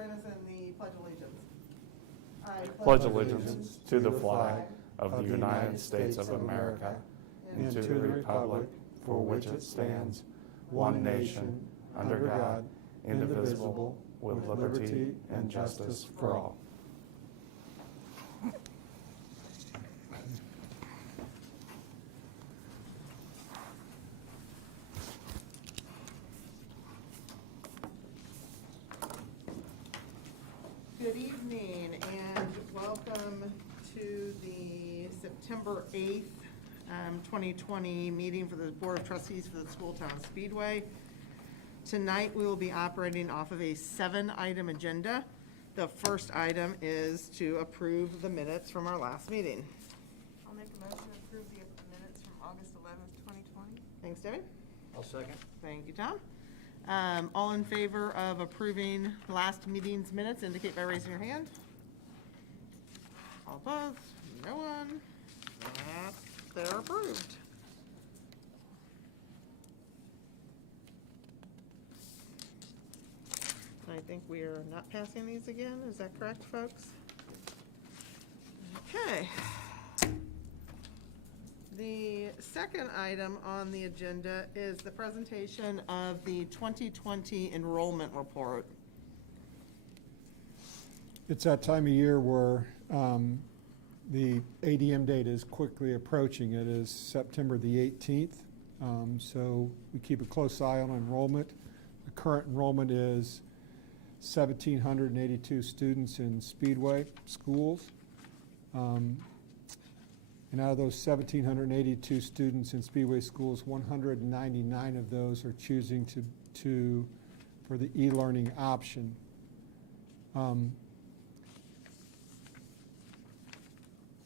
join us in the Pledge of Allegiance. I pledge allegiance to the flag of the United States of America and to the republic for which it stands, one nation, under God, indivisible, with liberty and justice for all. Good evening and welcome to the September 8th, 2020 meeting for the Board of Trustees for the School Town Speedway. Tonight we will be operating off of a 7-item agenda. The first item is to approve the minutes from our last meeting. I'll make a motion to approve the minutes from August 11th, 2020. Thanks, Debbie. I'll second. Thank you, Tom. All in favor of approving last meeting's minutes indicate by raising your hand. All opposed? No one. They're approved. I think we are not passing these again. Is that correct, folks? Okay. The second item on the agenda is the presentation of the 2020 enrollment report. It's that time of year where the ADM date is quickly approaching. It is September the 18th, so we keep a close eye on enrollment. The current enrollment is 1,782 students in Speedway schools. And out of those 1,782 students in Speedway schools, 199 of those are choosing for the e-learning option.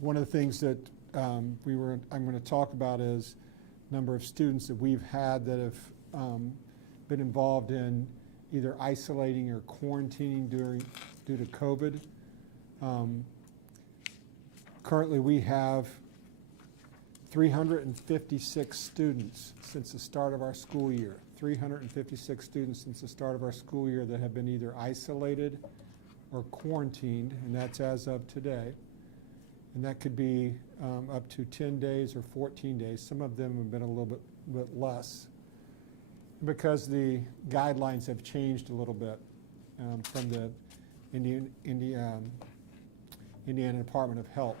One of the things that I'm going to talk about is number of students that we've had that have been involved in either isolating or quarantining due to COVID. Currently, we have 356 students since the start of our school year. 356 students since the start of our school year that have been either isolated or quarantined, and that's as of today. And that could be up to 10 days or 14 days. Some of them have been a little bit less because the guidelines have changed a little bit from the Indiana Department of Health.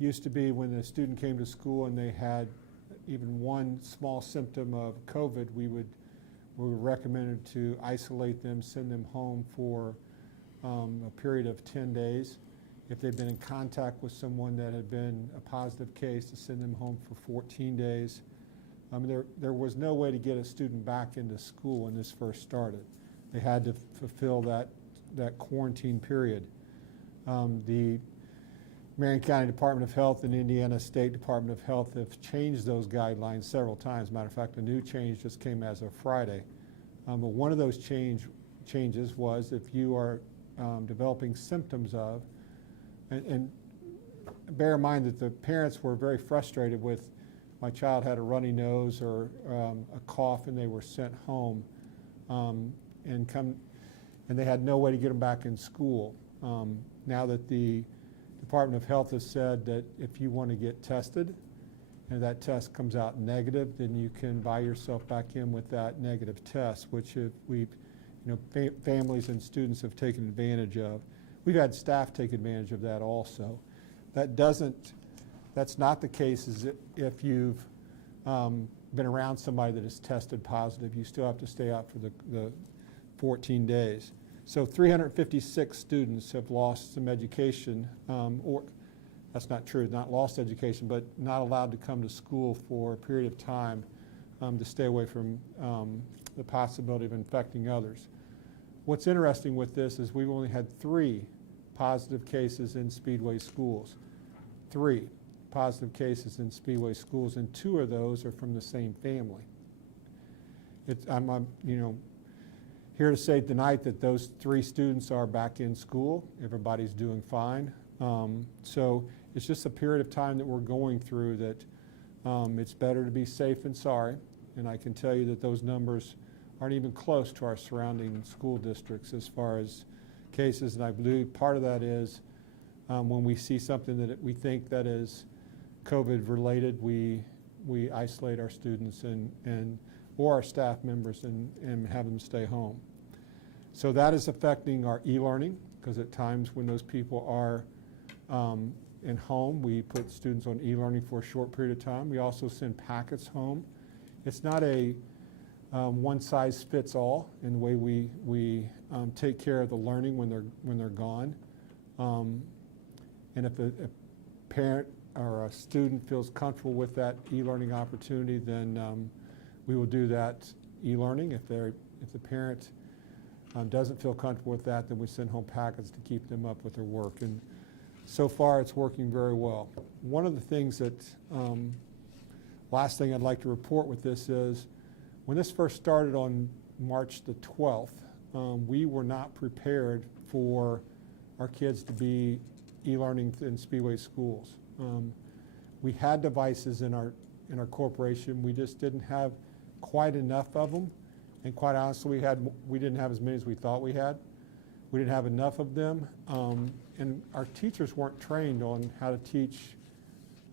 Used to be when a student came to school and they had even one small symptom of COVID, we would recommend to isolate them, send them home for a period of 10 days. If they've been in contact with someone that had been a positive case, to send them home for 14 days. There was no way to get a student back into school when this first started. They had to fulfill that quarantine period. The Marion County Department of Health and Indiana State Department of Health have changed those guidelines several times. Matter of fact, a new change just came as of Friday. But one of those changes was if you are developing symptoms of, and bear in mind that the parents were very frustrated with, my child had a runny nose or a cough and they were sent home and they had no way to get them back in school. Now that the Department of Health has said that if you want to get tested and that test comes out negative, then you can buy yourself back in with that negative test, which families and students have taken advantage of. We've had staff take advantage of that also. That's not the case if you've been around somebody that has tested positive. You still have to stay out for the 14 days. So 356 students have lost some education, or that's not true, not lost education, but not allowed to come to school for a period of time to stay away from the possibility of infecting others. What's interesting with this is we've only had 3 positive cases in Speedway schools. 3 positive cases in Speedway schools, and 2 of those are from the same family. I'm here to say tonight that those 3 students are back in school. Everybody's doing fine. So it's just a period of time that we're going through that it's better to be safe than sorry. And I can tell you that those numbers aren't even close to our surrounding school districts as far as cases. And I believe part of that is when we see something that we think that is COVID related, we isolate our students or our staff members and have them stay home. So that is affecting our e-learning, because at times when those people are in home, we put students on e-learning for a short period of time. We also send packets home. It's not a one size fits all in the way we take care of the learning when they're gone. And if a parent or a student feels comfortable with that e-learning opportunity, then we will do that e-learning. If the parent doesn't feel comfortable with that, then we send home packets to keep them up with their work. And so far, it's working very well. One of the things that, last thing I'd like to report with this is, when this first started on March the 12th, we were not prepared for our kids to be e-learning in Speedway schools. We had devices in our corporation. We just didn't have quite enough of them. And quite honestly, we didn't have as many as we thought we had. We didn't have enough of them. And our teachers weren't trained on how to teach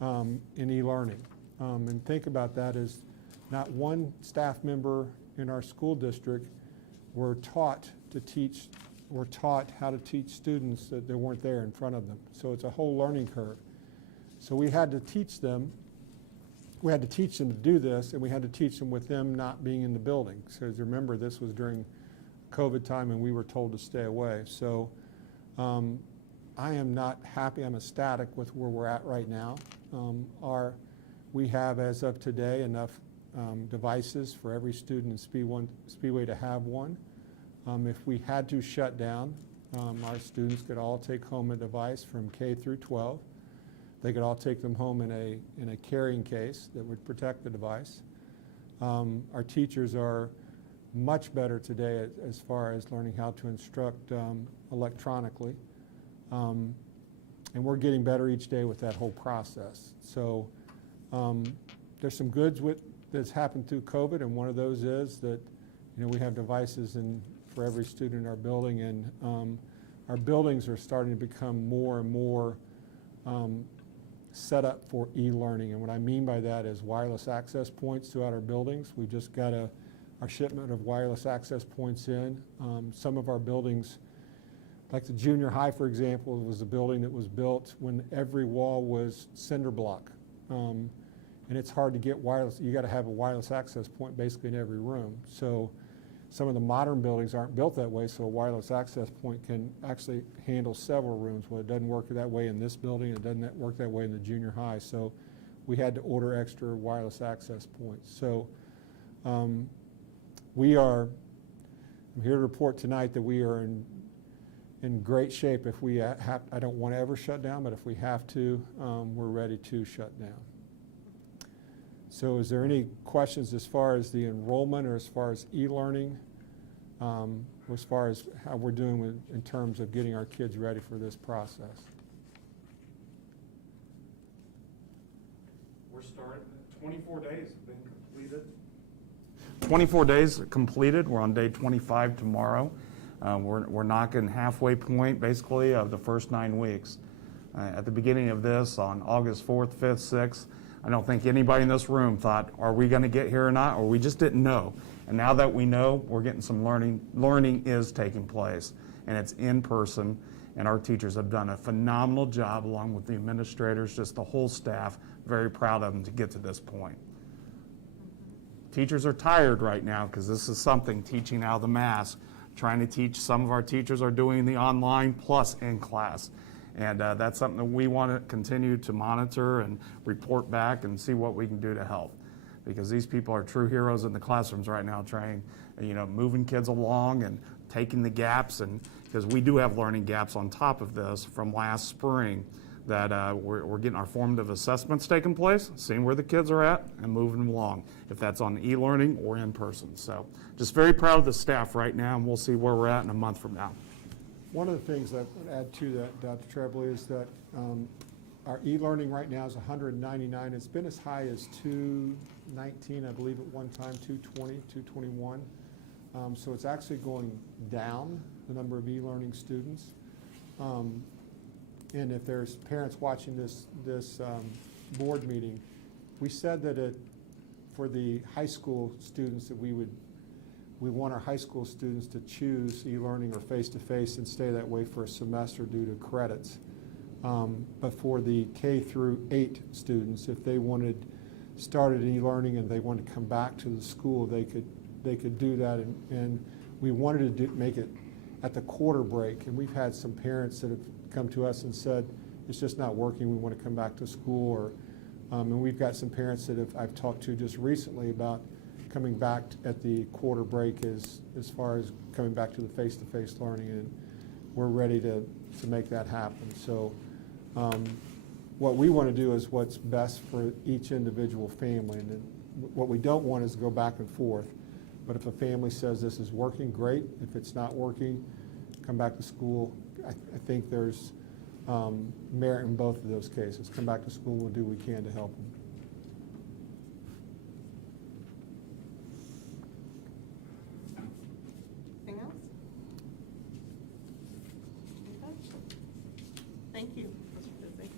in e-learning. And think about that as not one staff member in our school district were taught how to teach students that weren't there in front of them. So it's a whole learning curve. So we had to teach them. We had to teach them to do this, and we had to teach them with them not being in the building. So as you remember, this was during COVID time, and we were told to stay away. So I am not happy. I'm ecstatic with where we're at right now. We have, as of today, enough devices for every student in Speedway to have one. If we had to shut down, our students could all take home a device from K through 12. They could all take them home in a carrying case that would protect the device. Our teachers are much better today as far as learning how to instruct electronically. And we're getting better each day with that whole process. So there's some goods that's happened through COVID, and one of those is that we have devices for every student in our building, and our buildings are starting to become more and more set up for e-learning. And what I mean by that is wireless access points throughout our buildings. We just got our shipment of wireless access points in. Some of our buildings, like the junior high, for example, was a building that was built when every wall was cinder block. And it's hard to get wireless. You got to have a wireless access point basically in every room. So some of the modern buildings aren't built that way, so a wireless access point can actually handle several rooms. Well, it doesn't work that way in this building. It doesn't work that way in the junior high. So we had to order extra wireless access points. So I'm here to report tonight that we are in great shape. If we have, I don't want to ever shut down, but if we have to, we're ready to shut down. So is there any questions as far as the enrollment or as far as e-learning, or as far as how we're doing in terms of getting our kids ready for this process? We're starting, 24 days have been completed. 24 days completed. We're on day 25 tomorrow. We're knocking halfway point basically of the first 9 weeks. At the beginning of this, on August 4th, 5th, 6th, I don't think anybody in this room thought, are we going to get here or not, or we just didn't know. And now that we know, we're getting some learning. Learning is taking place, and it's in person, and our teachers have done a phenomenal job, along with the administrators, just the whole staff. Very proud of them to get to this point. Teachers are tired right now because this is something, teaching out of the mask, trying to teach. Some of our teachers are doing the online plus in class. And that's something that we want to continue to monitor and report back and see what we can do to help. Because these people are true heroes in the classrooms right now, trying, moving kids along and taking the gaps. And because we do have learning gaps on top of this from last spring, that we're getting our formative assessments taking place, seeing where the kids are at and moving them along, if that's on e-learning or in person. So just very proud of the staff right now, and we'll see where we're at in a month from now. One of the things I would add to that, Dr. Trebley, is that our e-learning right now is 199. It's been as high as 219, I believe, at one time, 220, 221. So it's actually going down, the number of e-learning students. And if there's parents watching this board meeting, we said that for the high school students that we want our high school students to choose e-learning or face-to-face and stay that way for a semester due to credits. But for the K through 8 students, if they started e-learning and they wanted to come back to the school, they could do that. And we wanted to make it at the quarter break. And we've had some parents that have come to us and said, it's just not working, we want to come back to school. And we've got some parents that I've talked to just recently about coming back at the quarter break as far as coming back to the face-to-face learning, and we're ready to make that happen. So what we want to do is what's best for each individual family, and what we don't want is to go back and forth. But if a family says this is working, great. If it's not working, come back to school. I think there's merit in both of those cases. Come back to school, we'll do what we can to help them. Anything else? Okay. Thank you, Mr. Disney.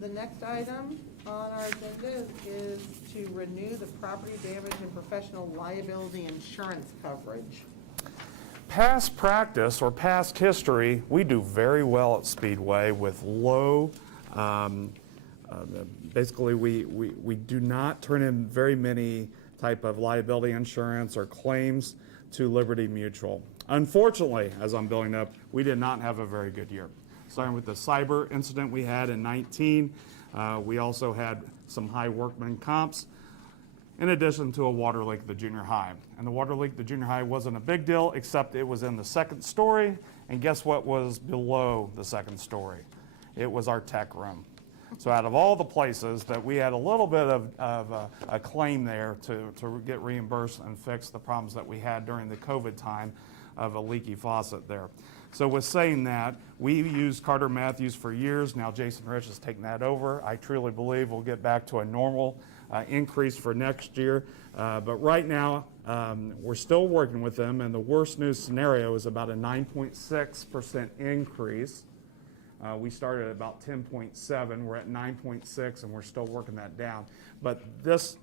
The next item on our agenda is to renew the property damage and professional liability insurance coverage. Past practice or past history, we do very well at Speedway with low, basically we do not turn in very many type of liability insurance or claims to Liberty Mutual. Unfortunately, as I'm building up, we did not have a very good year. Starting with the cyber incident we had in 19, we also had some high workman comps, in addition to a water leak at the junior high. And the water leak at the junior high wasn't a big deal, except it was in the second story, and guess what was below the second story? It was our tech room. So out of all the places that we had a little bit of a claim there to get reimbursed and fix the problems that we had during the COVID time of a leaky faucet there. So with saying that, we've used Carter Matthews for years. Now Jason Rich has taken that over. I truly believe we'll get back to a normal increase for next year. But right now, we're still working with them, and the worst news scenario is about a 9.6% increase. We started at about 10.7, we're at 9.6, and we're still working that down. But this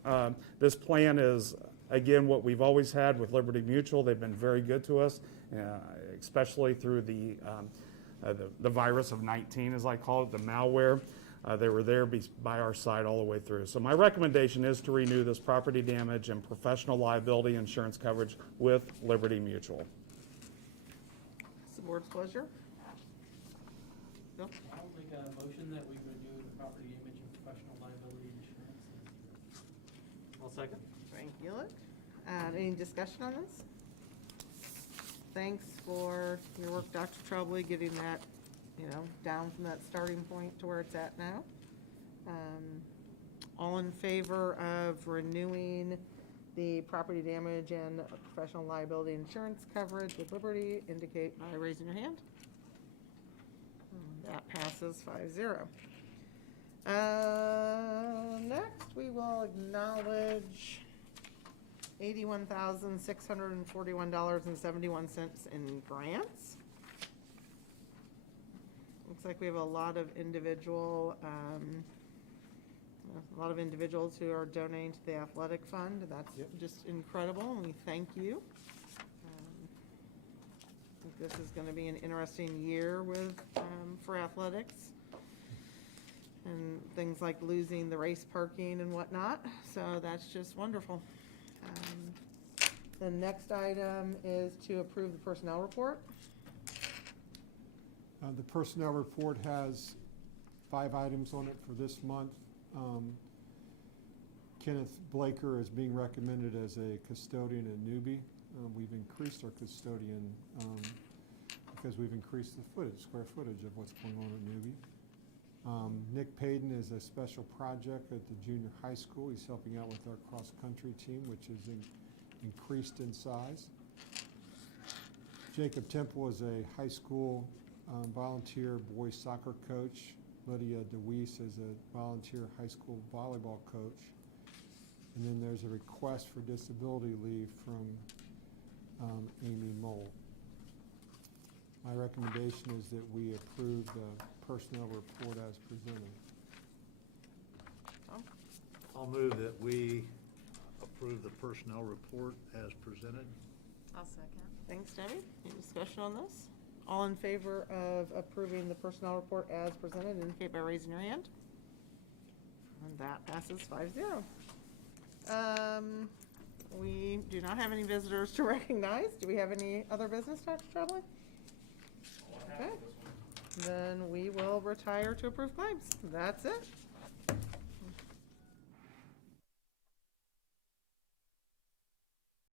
plan is, again, what we've always had with Liberty Mutual. They've been very good to us, especially through the virus of 19, as I call it, the malware. They were there by our side all the way through. So my recommendation is to renew this property damage and professional liability insurance coverage with Liberty Mutual. It's the board's pleasure. Bill? I'll make a motion that we renew the property damage and professional liability insurance. I'll second. Frank Gillick. Any discussion on this? Thanks for your work, Dr. Troubley, getting that, down from that starting point to where it's at now. All in favor of renewing the property damage and professional liability insurance coverage with Liberty, indicate by raising your hand. That passes 5-0. Next, we will acknowledge $81,641.71 in grants. Looks like we have a lot of individuals who are donating to the athletic fund. That's just incredible, and we thank you. I think this is going to be an interesting year for athletics, and things like losing the race parking and whatnot. So that's just wonderful. The next item is to approve the personnel report. The personnel report has 5 items on it for this month. Kenneth Blaker is being recommended as a custodian at Newbie. We've increased our custodian because we've increased the square footage of what's going on at Newbie. Nick Payden is a special project at the junior high school. He's helping out with our cross-country team, which is increased in size. Jacob Temple is a high school volunteer boys soccer coach. Lydia DeWeese is a volunteer high school volleyball coach. And then there's a request for disability leave from Amy Mole. My recommendation is that we approve the personnel report as presented. Tom? I'll move that we approve the personnel report as presented. I'll second. Thanks, Debbie. Any discussion on this? All in favor of approving the personnel report as presented, indicate by raising your hand. And that passes 5-0. We do not have any visitors to recognize. Do we have any other business, Dr. Trebley? Okay. Then we will retire to approve claims. That's it.